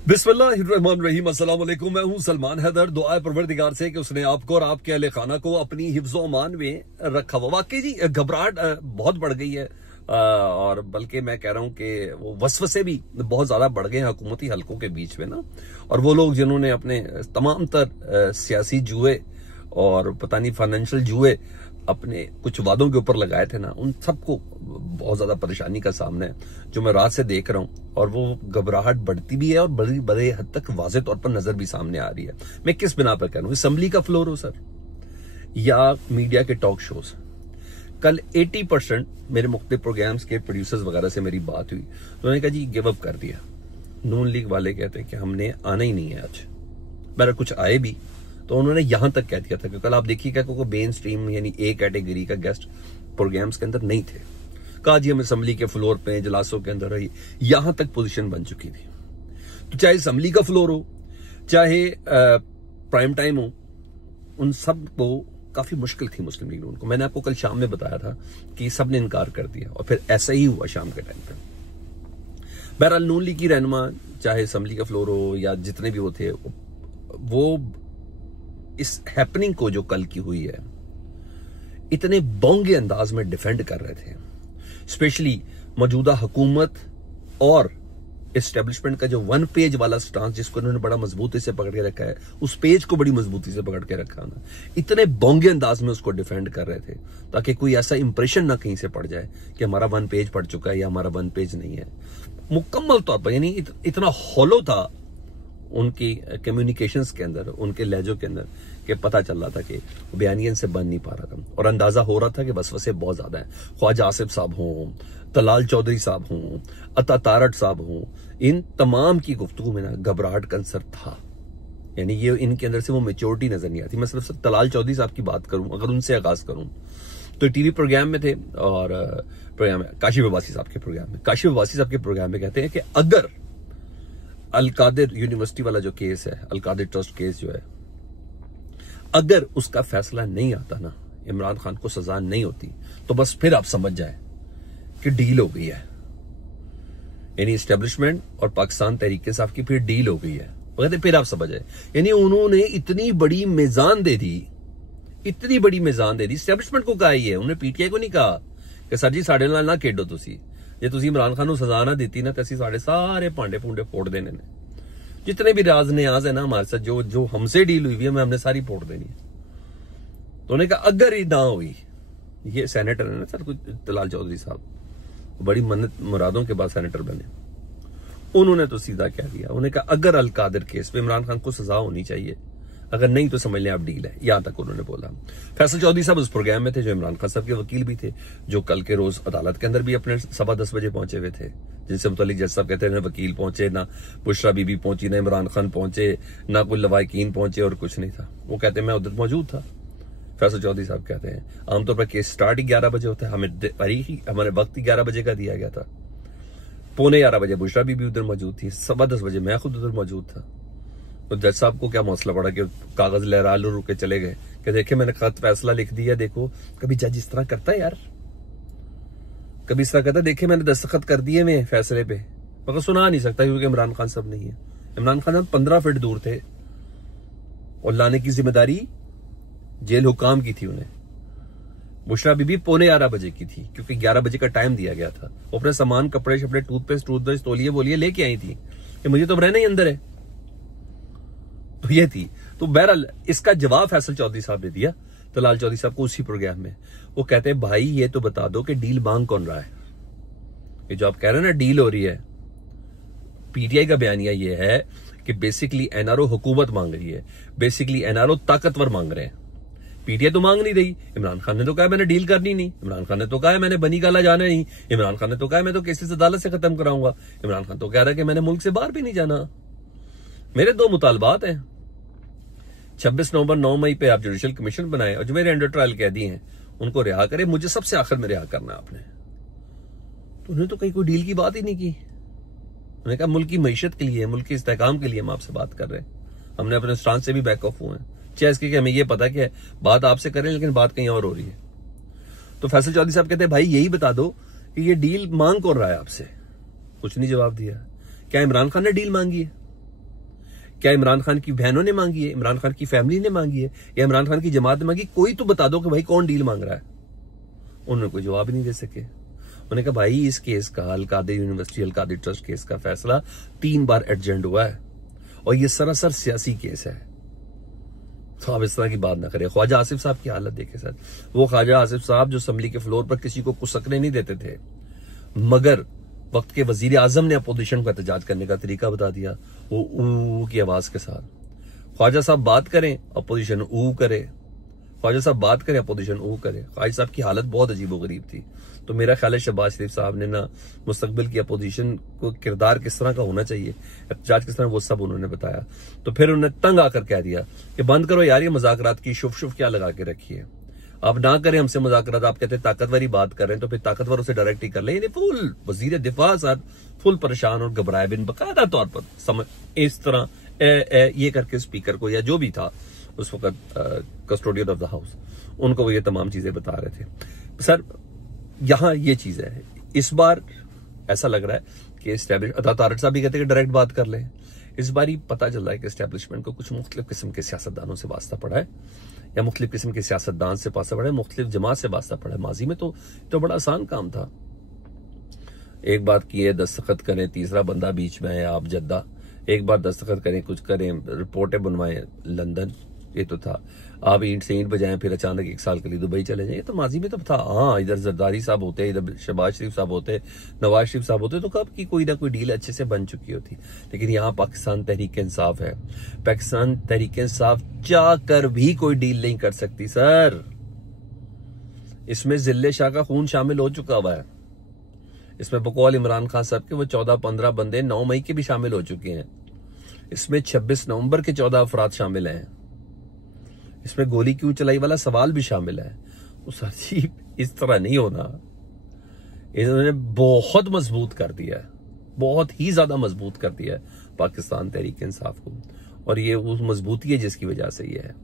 बिस्मिल्लाहिर्रहमानिर्रहीम। अस्सलाम वालेकुम। मैं हूं सलमान हैदर। दुआ है परवरदिगार से कि उसने आपको और आपके अहले खाना को अपनी हिफ्ज़ो अमान में रखा हुआ। वाकई जी घबराहट बहुत बढ़ गई है और बल्कि मैं कह रहा हूं कि वो वसवसे भी बहुत ज्यादा बढ़ गए हैं हुकूमती हलकों के बीच में ना। और वो लोग जिन्होंने अपने तमाम तर सियासी जुए और पता नहीं फाइनेंशियल जुए अपने कुछ वादों के ऊपर लगाए थे ना, उन सबको बहुत ज्यादा परेशानी का सामना है जो मैं रात से देख रहा हूं। और वो घबराहट बढ़ती भी है और बड़े हद तक वाज़ेह तौर पर नजर भी सामने आ रही है। मैं किस बिना पर कह रहा हूं, असेंबली का फ्लोर हो सर या मीडिया के टॉक शोज। कल 80% मेरे मुख्तलिफ प्रोग्राम्स के प्रोड्यूसर्स वगैरह से मेरी बात हुई, तो उन्होंने कहा जी गिव अप कर दिया। नून लीग वाले कहते हैं कि हमने आना ही नहीं है आज। मेरा कुछ आए भी तो उन्होंने यहां तक कह दिया था कि कल आप देखिएगा कोई मेन स्ट्रीम यानी ए कैटेगरी का गेस्ट प्रोग्राम्स के अंदर नहीं थे। कहा जी हम असेंबली के फ्लोर पे इजलासों के अंदर रही, यहां तक पोजीशन बन चुकी थी। तो चाहे असेंबली का फ्लोर हो चाहे प्राइम टाइम हो, उन सब को काफी मुश्किल थी मुस्लिम लीग नून को। मैंने आपको कल शाम में बताया था कि सब ने इनकार कर दिया और फिर ऐसा ही हुआ शाम के टाइम पे। बहरहाल नून लीग की रहनुमा चाहे असेंबली का फ्लोर हो या जितने भी वो थे, वो इस हैपनिंग को जो कल की हुई है इतने बोंगे अंदाज में डिफेंड कर रहे थे। स्पेशली मौजूदा हुकूमत और एस्टेब्लिशमेंट का जो वन पेज वाला स्टांस जिसको इन्होंने बड़ा मजबूती से पकड़ के रखा है, उस पेज को बड़ी मजबूती से पकड़ के रखा ना, इतने बोंगे अंदाज में उसको डिफेंड कर रहे थे ताकि कोई ऐसा इंप्रेशन ना कहीं से पड़ जाए कि हमारा वन पेज पड़ चुका है या हमारा वन पेज नहीं है। मुकम्मल तौर पर यानी इतना हॉलो था उनकी कम्युनिकेशंस के अंदर, उनके लहजों के अंदर, कि पता चल रहा था कि बयानियन से बन नहीं पा रहा था और अंदाजा हो रहा था कि वसवसे बहुत ज्यादा है। ख्वाजा आसिफ साहब हों, तलाल चौधरी साहब हों, अता तारट साहब हों, इन तमाम की गुफ्तगू में ना घबराहट का अंसर था। यानी ये इनके अंदर से वो मेच्योरिटी नजर नहीं आती। मैं सिर्फ तलाल चौधरी साहब की बात करूं, अगर उनसे आगाज करूं तो टीवी प्रोग्राम में थे और प्रोग्राम काशिफ अब्बासी साहब के प्रोग्राम में, काशिफ अब्बासी साहब के प्रोग्राम में कहते हैं कि अगर अलकादिर यूनिवर्सिटी वाला जो केस है, अलकादिर ट्रस्ट केस जो है, अगर उसका फैसला नहीं आता ना, इमरान खान को सजा नहीं होती, तो बस फिर आप समझ जाए कि डील हो गई है। यानी एस्टेब्लिशमेंट और पाकिस्तान तहरीक इंसाफ की फिर डील हो गई है। वो कहते फिर आप समझ जाए। यानी उन्होंने इतनी बड़ी मेजान दे दी, इतनी बड़ी मेजान दे दी। एस्टेब्लिशमेंट को कहा ही है, उन्होंने पीटीआई को नहीं कहा कि सर जी साढ़े नाल ना खेडो तुसी, जे तुसी इमरान खान को सजा ना देती ना तो असं साढ़े सारे भांडे फूंडे फोड़ देने ने। जितने भी राज न्याज है ना हमारे साथ, जो हमसे डील हुई है, हमने सारी फोड़ देनी है। तो उन्होंने कहा अगर ही ना हुई, ये सेनेटर है ना सर कुछ तलाल चौधरी साहब, बड़ी मन्नत मुरादों के बाद सेनेटर बने, उन्होंने तो सीधा कह दिया। उन्होंने कहा अगर अलकादिर केस पे इमरान खान को सजा होनी चाहिए, अगर नहीं तो समझ लें आप डील है। यहां तक उन्होंने बोला। फैसल चौधरी साहब उस प्रोग्राम में थे जो इमरान खान साहब के वकील भी थे, जो कल के रोज अदालत के अंदर भी अपने 10:15 बजे पहुंचे हुए थे, जिनसे मुतल्लिक जज साहब कहते हैं ना वकील पहुंचे, ना बुशरा बीबी पहुंची, ना इमरान खान पहुंचे, ना कोई लवाकिन पहुंचे और कुछ नहीं था। वो कहते हैं मैं उधर मौजूद था। फैसल चौधरी साहब कहते हैं आमतौर पर केस स्टार्ट ही 11 बजे होता है, हमारे वक्त ही 11 बजे का दिया गया था। 11:15 बजे बुशरा बीबी उधर मौजूद थी, 10:15 बजे मैं खुद उधर मौजूद था। तो जज साहब को क्या मौसला पड़ा कि कागज लहरा लो रुके चले गए कि देखे मैंने खत फैसला लिख दिया। देखो कभी जज इस तरह करता है यार, कभी इस तरह करता है, देखे मैंने दस्तखत कर दिए मैं फैसले पे, मगर सुना नहीं सकता क्योंकि इमरान खान साहब नहीं है। इमरान खान साहब 15 फीट दूर थे और लाने की जिम्मेदारी जेल हुकाम की थी उन्हें। बुशरा बीबी 11:15 बजे की थी क्योंकि 11 बजे का टाइम दिया गया था। वो अपने सामान, कपड़े शपड़े, टूथपेस्ट, टूथब्रश, तौलिए बोलिए लेके आई थी कि मुझे तो रहना ही अंदर है। तो ये थी। तो बहरहाल इसका जवाब फैसल चौधरी साहब ने दिया तलाल चौधरी साहब को उसी प्रोग्राम में। वो कहते हैं भाई ये तो बता दो कि डील मांग कौन रहा है। ये जो आप कह रहे हैं ना डील हो रही है, पीटीआई का बयानिया ये है कि बेसिकली एनआरओ हुकूमत मांग रही है, बेसिकली एनआरओ ताकतवर मांग रहे हैं। पीटीआई तो मांग नहीं रही। इमरान खान ने तो कहा मैंने डील करनी नहीं, इमरान खान ने तो कहा मैंने बनी गाला जाना नहीं, इमरान खान ने तो कहा मैं तो केसेस अदालत से खत्म कराऊंगा, इमरान खान तो कह रहा है कि मैंने मुल्क से बाहर भी नहीं जाना। मेरे 2 मुतालबात हैं। 26 नवंबर 9 मई पे आप जुडिशल कमीशन बनाए और जो मेरे अंडर ट्रायल कैदी हैं उनको रिहा करें, मुझे सबसे आखिर में रिहा करना आपने। तो उन्होंने तो कहीं कोई डील की बात ही नहीं की। उन्होंने कहा मुल्क की मईशत के लिए, मुल्क के इस्तेहकाम के लिए हम आपसे बात कर रहे हैं, हमने अपने स्टांस से भी बैक ऑफ हुए हैं। चाहे इसके कि हमें ये पता कि बात आपसे करें लेकिन बात कहीं और हो रही है। तो फैसल चौधरी साहब कहते हैं भाई यही बता दो कि ये डील मांग कौन रहा है आपसे। कुछ नहीं जवाब दिया। क्या इमरान खान ने डील मांगी है? क्या इमरान खान की बहनों ने मांगी है, इमरान खान की फैमिली ने मांगी है, या इमरान खान की जमात ने मांगी? कोई तो बता दो कि भाई कौन डील मांग रहा है। उन्होंने कोई जवाब नहीं दे सके। उन्होंने कहा भाई इस केस का, Al-Qadir university Al-Qadir trust case का फैसला 3 बार एडजेंट हुआ है और ये सरासर सियासी केस है, तो आप इस तरह की बात ना करें। ख्वाजा आसिफ साहब की हालत देखे सर, वो ख्वाजा आसिफ साहब जो असम्बली के फ्लोर पर किसी को कुसकने नहीं देते थे, मगर वक्त के वजीर आजम ने अपोजिशन को एहतजाज करने का तरीका बता दिया, वो ऊ की आवाज के साथ। ख्वाजा साहब बात करें, अपोजिशन ऊ करे, ख्वाजा साहब बात करें, अपोजिशन ऊ करे। ख्वाजा साहब की हालत बहुत अजीबोगरीब थी। तो मेरा ख्याल है शहबाज शरीफ साहब ने ना मुस्तकबिल की अपोजिशन को किरदार किस तरह का होना चाहिए, एहतजाज किस तरह, वो सब उन्होंने बताया। तो फिर उन्होंने तंग आकर कह दिया कि बंद करो यार, ये मुज़ाकरात की शुफ शुफ क्या लगा के रखी है, आप ना करें हमसे मुज़ाकरात। आप कहते हैं ताकतवरी बात कर रहे हैं तो फिर ताकतवरों से डायरेक्ट ही कर ले। फुल वजीर दिफा साहब फुल परेशान और घबराए बिन बकायदा तौर पर समझ इस तरह ये करके स्पीकर को या जो भी था उस वक्त कस्टोडियन ऑफ द हाउस, उनको वो ये तमाम चीजें बता रहे थे। सर यहां ये चीज है, इस बार ऐसा लग रहा है कि एस्टैब्लिश तारक साहब भी कहते हैं कि डायरेक्ट बात कर लें। इस बार ही पता चल रहा है कि एस्टैब्लिशमेंट को कुछ मुख्तलिफ किस्म के सियासतदानों से वास्ता पड़ा है, या मुख्तलिफ किस्म के सियासतदान से वास्ता पड़ा है, मुख्तलिफ जमात से वास्ता पड़ा है। माजी में तो बड़ा आसान काम था, एक बात किए दस्तखत करें, तीसरा बंदा बीच में है आप जद्दा, एक बार दस्तखत करें, कुछ करें, रिपोर्टें बनवाएं लंदन, ये तो था। आप ईंट से ईंट बजाएं फिर अचानक 1 साल के लिए दुबई चले जाएं, तो माजी में तो था। हाँ, इधर जरदारी साहब होते, इधर शहबाज शरीफ साहब होते, नवाज शरीफ साहब होते, तो कब की कोई ना कोई डील अच्छे से बन चुकी होती। लेकिन यहाँ पाकिस्तान तहरीक इंसाफ है, पाकिस्तान तहरीक इंसाफ चाह कर भी कोई डील नहीं कर सकती सर। इसमें जिले शाह का खून शामिल हो चुका हुआ है, इसमें बकौल इमरान खान साहब के वो 14-15 बंदे 9 मई के भी शामिल हो चुके हैं, इसमें 26 नवंबर के 14 अफराद शामिल हैं, इसमें गोली क्यों चलाई वाला सवाल भी शामिल है। तो सर जी इस तरह नहीं होना, इन्होंने बहुत मजबूत कर दिया है, बहुत ही ज्यादा मजबूत कर दिया है पाकिस्तान तहरीक इंसाफ को, और ये उस मजबूती है जिसकी वजह से ये है।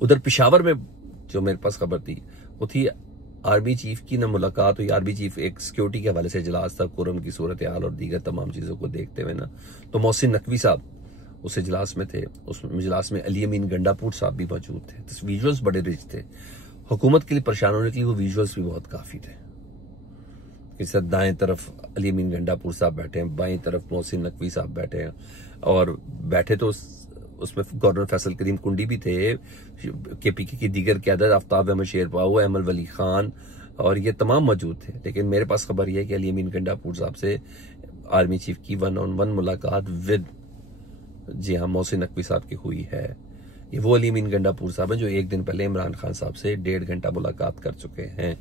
उधर पेशावर में जो मेरे पास खबर थी वो थी आर्मी चीफ की ना मुलाकात हुई। आर्मी चीफ एक सिक्योरिटी के हवाले से इजलास था, कोरम की सूरत हाल और दीगर तमाम चीजों को देखते हुए ना, तो मोहसिन नकवी साहब उस इजलास में थे। उस इजलास में अली अमीन गंडापुर साहब भी मौजूद थे। तो विजुअल्स बड़े रिच थे, हुकूमत के लिए परेशान होने के लिए वो विजुअल्स भी बहुत काफी थे। इस दाएं तरफ अली अमीन गंडापुर साहब बैठे हैं, बाएं तरफ मोहसिन नकवी साहब बैठे हैं, और बैठे तो उसमें गवर्नर फैसल करीम कुंडी भी थे, KPK की दीगर क़यादत आफ्ताब अहमद शेरपाऊ, अहमद वली खान और ये तमाम मौजूद थे। लेकिन मेरे पास खबर यह है कि अली अमीन गंडापुर साहब से आर्मी चीफ की 1-on-1 मुलाकात विद जी हाँ मोहसिन नकवी साहब की हुई है। ये वो अली अमीन गंडापुर साहब हैं जो 1 दिन पहले इमरान खान साहब से 1.5 घंटा मुलाकात कर चुके हैं।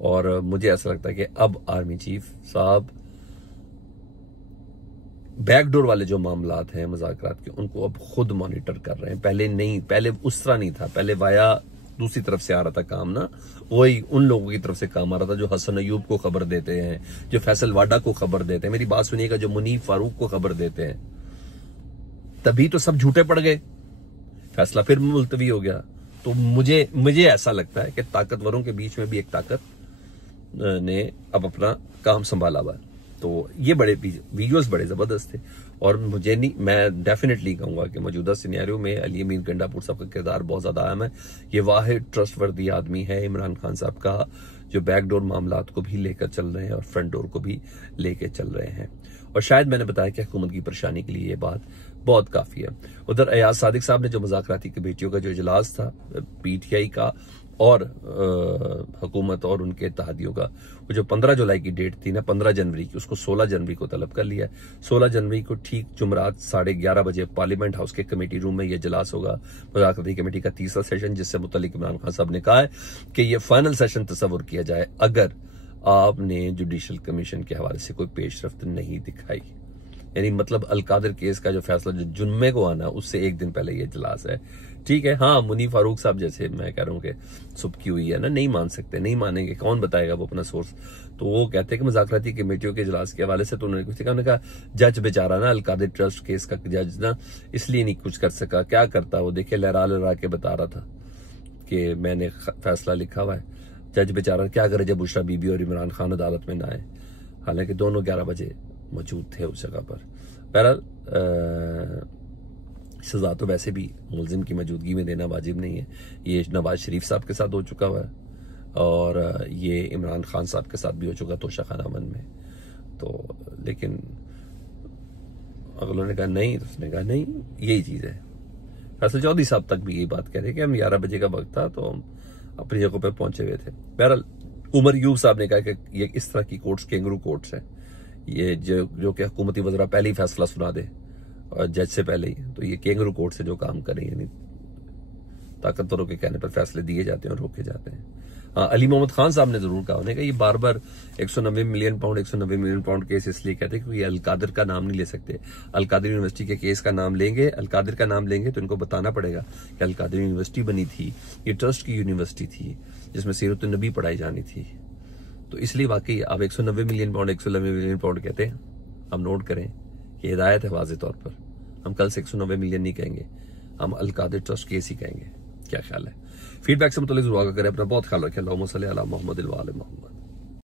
और मुझे ऐसा लगता है कि अब आर्मी चीफ साहब बैकडोर वाले जो मामलात हैं मुज़ाकरात के, उनको अब खुद मॉनिटर कर रहे हैं। पहले नहीं, पहले उस तरह नहीं था, पहले वाया दूसरी तरफ से आ रहा था काम ना, वही उन लोगों की तरफ से काम आ रहा था जो हसन अयूब को खबर देते हैं, जो फैसल वाडा को खबर देते हैं, मेरी बात सुनिएगा, जो मुनीफ फारूक को खबर देते हैं। तभी तो सब झूठे पड़ गए, फैसला फिर मुलतवी हो गया। तो मुझे ऐसा लगता है कि ताकतवरों के बीच में भी एक ताकत ने अब अपना काम संभाला हुआ है। तो ये बड़े विजुअल्स बड़े जबरदस्त थे, और मैं डेफिनेटली कहूंगा कि मौजूदा सिनेरियो में अली अमीन गंडापुर साहब का किरदार बहुत ज्यादा अहम है। ये वाहिद ट्रस्टवर्दी आदमी है इमरान खान साहब का, जो बैकडोर मामलात को भी लेकर चल रहे हैं और फ्रंट डोर को भी लेकर चल रहे हैं। और शायद मैंने बताया कि हुकूमत की परेशानी के लिए ये बात बहुत काफी है। उधर अयाज सादिक साहब ने जो मुज़ाकराती कमेटियों का जो इजलास था PTI का और हुकूमत और उनके इत्तेहादियों का, वो जो 15 जुलाई की डेट थी ना, 15 जनवरी की, उसको 16 जनवरी को तलब कर लिया। 16 जनवरी को ठीक जुमरात 11:30 बजे पार्लियामेंट हाउस के कमेटी रूम में यह इजलास होगा, मुज़ाकराती कमेटी का तीसरा सेशन, जिससे मुतल्लिक इमरान खान साहब ने कहा है कि यह फाइनल सेशन तस्वुर किया जाए अगर आपने जुडिशल कमीशन के हवाले से कोई पेशरफ्त नहीं दिखाई। यानी मतलब अल-कादिर केस का जो फैसला जो जुम्मे को आना, उससे 1 दिन पहले ये इजलास है। ठीक है, हाँ, मुनीफ फारूक साहब जैसे मैं कह रहा हूँ कि सुबकी हुई है ना, नहीं मान सकते, नहीं मानेंगे, कौन बताएगा वो अपना सोर्स। तो वो कहते हैं कि मुज़ाकराती कमेटियों के इजलास के हवाले से, तो उन्होंने कुछ कहा, उन्होंने कहा जज बेचारा ना, अल-कादिर ट्रस्ट केस का जज ना इसलिए नहीं कुछ कर सका, क्या करता वो, देखिए लहरा के बता रहा था कि मैंने फैसला लिखा हुआ है। जज बेचारा क्या करे जब बुशरा बीबी और इमरान खान अदालत में ना आए, हालांकि दोनों 11 बजे मौजूद थे उस जगह पर। बहरहाल सजा तो वैसे भी मुलजिम की मौजूदगी में देना वाजिब नहीं है। ये नवाज शरीफ साहब के साथ हो चुका हुआ है और ये इमरान खान साहब के साथ भी हो चुका तोशाखाना अमन में। तो लेकिन अगलों ने कहा नहीं, तो उसने कहा नहीं, यही चीज़ है। फैसल चौधरी साहब तक भी यही बात कह रहे कि हम 11 बजे का वक्त था तो हम अपनी जगह पर पहुंचे हुए थे। बहरहाल उमर यूब साहब ने कहा कि ये इस तरह की कोर्ट्स कैंगरू कोर्ट्स हैं, ये जो कि हुकूमती वज़रा पहले ही फैसला सुना दे और जज से पहले ही, तो ये कैंगरू कोर्ट से जो काम करें, यानी ताकतवरों के कहने पर फैसले दिए जाते हैं और रोके जाते हैं। हाँ, अली मोहम्मद खान साहब ने जरूर कहा, उन्होंने कहा ये बार बार 190 मिलियन पाउंड केस इसलिए कहते हैं क्योंकि अलकादिर का नाम नहीं ले सकते। अलकादिर यूनिवर्सिटी के केस का नाम लेंगे, अलकादिर का नाम लेंगे तो इनको बताना पड़ेगा कि अलकादिर यूनिवर्सिटी बनी थी, ये ट्रस्ट की यूनिवर्सिटी थी जिसमें सीरत नबी पढ़ाई जानी थी। तो इसलिए वाकई आप 190 मिलियन पाउंड कहते हैं, हम नोट करें, ये हिदायत है वाज़ेह तौर पर। हम कल से 190 मिलियन नहीं कहेंगे, हम अलकादिर ट्रस्ट केस ही कहेंगे। क्या ख्याल है? फीडबैक से मुतल्लिक़ ज़रूर आगाह करें। अपना बहुत ख्याल रखें। अल्लाहुम्मा सल्ली अला मुहम्मद व आले मुहम्मद।